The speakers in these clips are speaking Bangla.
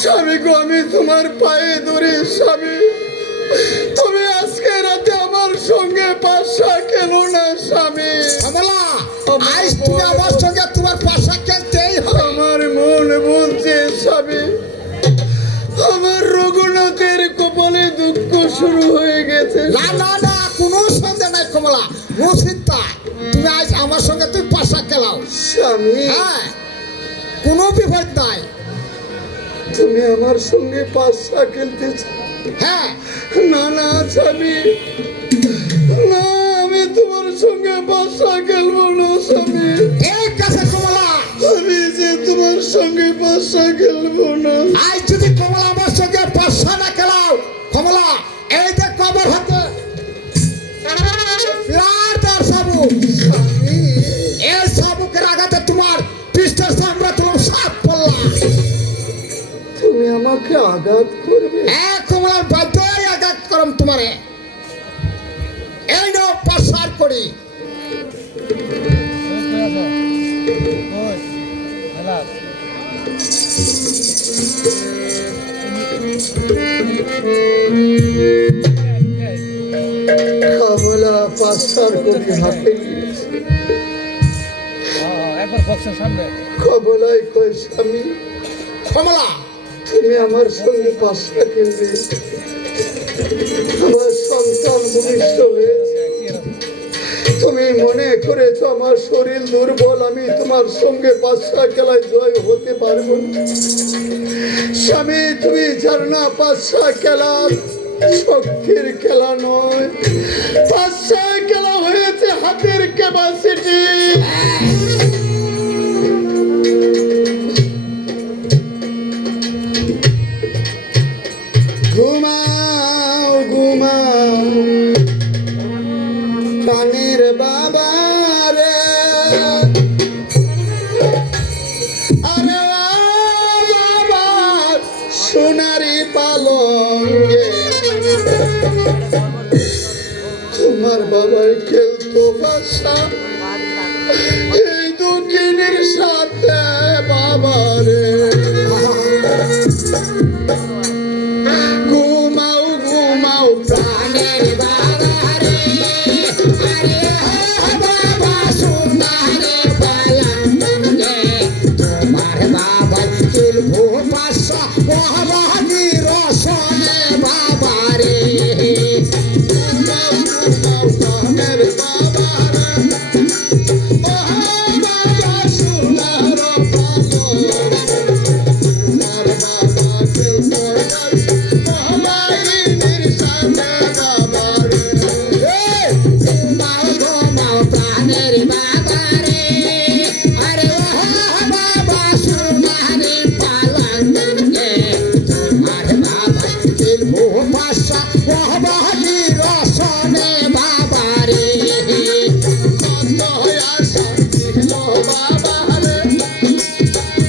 স্বামী গো, আমি তোমার পায়ে ধরে স্বামী, তুমি আজকে রাতে আমার সঙ্গে পাশা খেলো না স্বামী। আজ তুমি আমার সঙ্গে তোমার পাশা খেলতেই হবে। আমার মন বলছে স্বামী, আমার রঘুনাথের কপালে দুঃখ শুরু হয়ে গেছে। না না না, কোনো সন্দেহ নাই কমলা, নো চিন্তা, তুমি আজ আমার সঙ্গে তুমি পাশা খেলাও স্বামী। হ্যাঁ, কোনো বিপদ নাই। তুমি আমার সঙ্গে পাশা খেলতে চাও? হ্যাঁ। না না স্বামী, না, আমি তোমার সঙ্গে পাশা খেলবো না স্বামী। এই কাছে কমলা, আমি যে তোমার সঙ্গে পাশা খেলবো না। আজ যদি কমলা আমার সঙ্গে পাশা না খেলাও, কমলা এই যে কবর হাতে বিরাট শাবুক, এই শাবুকের আঘাতে তোমার পৃষ্ঠের চামড়া তোমার সাপ পড়লা। তুমি আমাকে আঘাত করবে? এক কমলার বাধ্যই আঘাত করম তোমারে। এই নাও পাশার করি। কমলা পাশার করি হাতে নিয়েছে। কমলাই কয় স্বামী, কমলা তুমি আমার সঙ্গে পাশা খেলবে, আমার সন্তান ভূমিষ্ঠ হয়েছে। তুমি মনে করেছ আমার শরীর দুর্বল, আমি তোমার সঙ্গে পাশা খেলায় জয় হতে পারবো না। স্বামী, তুমি জানো না পাশা খেলা শক্তির খেলা নয়, পাশা খেলা হয়েছে হাতের ক্যাপাসিটি। তোমার বাবাই খেলতো বাসা এই দুঃখিনীর সাথে বাবারে। ঘুমাও ঘুমাও প্রাণের বাবা রে, আরে ও বাবা সোনারে পালঙ্কে, তোমার বাবা তুলবো পাশা বাবা নিরসনে বাবা রে। ঘুমাও ঘুমাও প্রাণের বাবারে। ও বাবা সোনার পালঙ্ক, তোমার বাবা খেলতো বাবাইনের সাথে বাবারে। ঘুমাও ঘুমাও প্রাণের বাবা রে, আরে ও বাবা সোনারে পালঙ্কে, তোমার বাবা তুলবো পাশা বাবা নিরসনে বাবা রে। কত আশা ছিল বাবারে।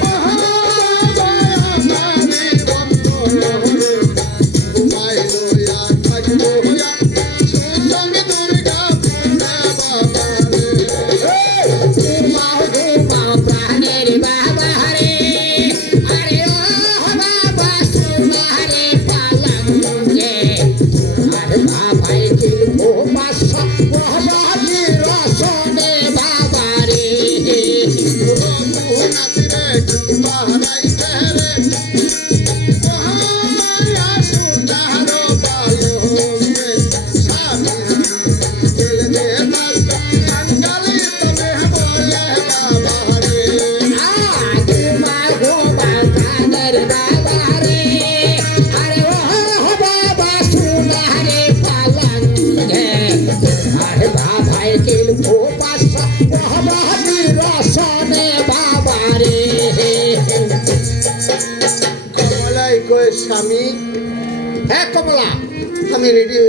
ও বাবা আমারই বন্ধরে। ঘুমাই লইয়া থাকবো হইয়া সুসঙ্গে দুর্গা পূর্ণা বাবারে। ঘুমাও ঘুমাও প্রাণের বাবা রে, আরে ও বাবা সোনারে পালঙ্কে, তোমার বাবাই তুলবো পাশা বাবা নিরসনে বাবা রে। রঘুনাথরে বাহারাই তেরে। ও মায়া সুতার পালঙ্কে স্বামী খেলতে বাসা কাঙ্গালি তবে বলে বাবারে। ঘুমাও ঘুমাও প্রাণের বাবা রে, আরে ও বাবা সোনারে পালঙ্কে, তোমার বাবাই তুলবো পাশা বাবা নিরসনে বাবা রে। কমলাই কয় স্বামী হ্যাঁ কমলা, আমি রেডি